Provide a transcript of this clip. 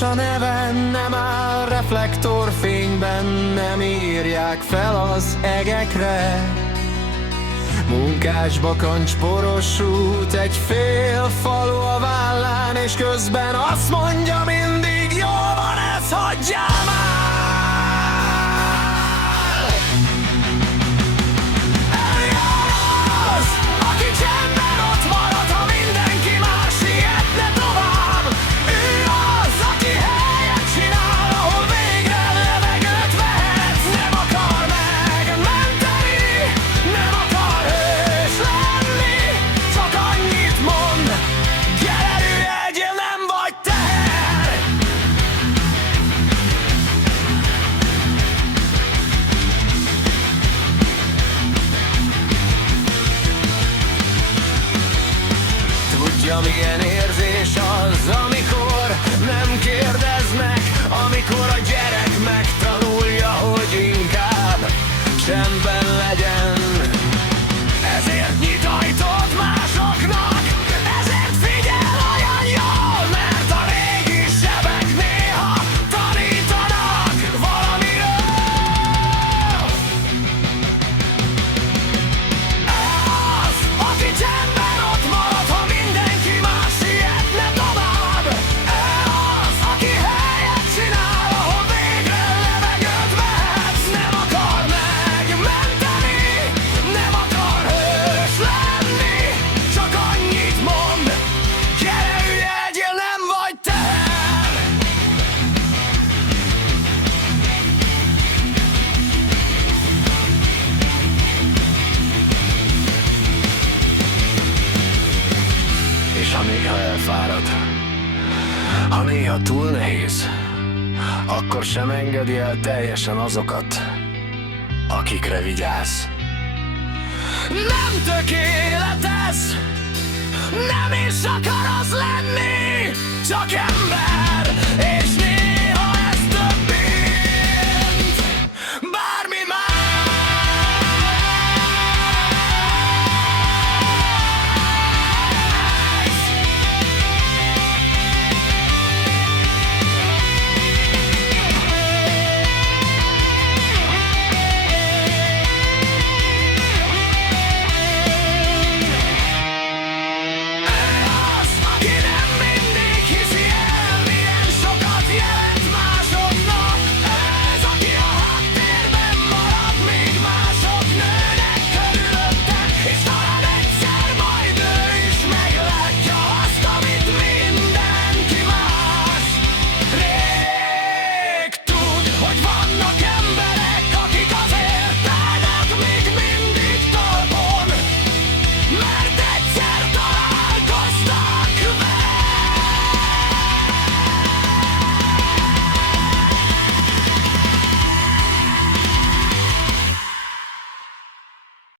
más a neve, nem áll reflektorfényben, nem írják fel az egekre. Munkás bakancs, poros út, egy fél falu a vállán, és közben azt mondja mindig: jó van ez, hagyjál már! Milyen érzés az, amikor nem kérdeznek, amikor a gyerek megtanulja, hogy inkább csendben legyen. Ezért nyit ajtót másoknak, ezért figyel olyan jól, mert a régi sebek néha tanítanak valamiről. Az, aki csendben ott marad, ha mindenki más sietne tovább. Az, aki helyet csinál, ahol végre levegőt vehetsz. Nem akar megmenteni, nem akar hős lenni, csak annyit mond: gyere, ülj egyél, nem vagy teher. És ha néha elfárad, ha néha túl nehéz, akkor sem engedi el teljesen azokat, akikre vigyáz. Nem tökéletes, nem is akar az lenni, csak ember, és néha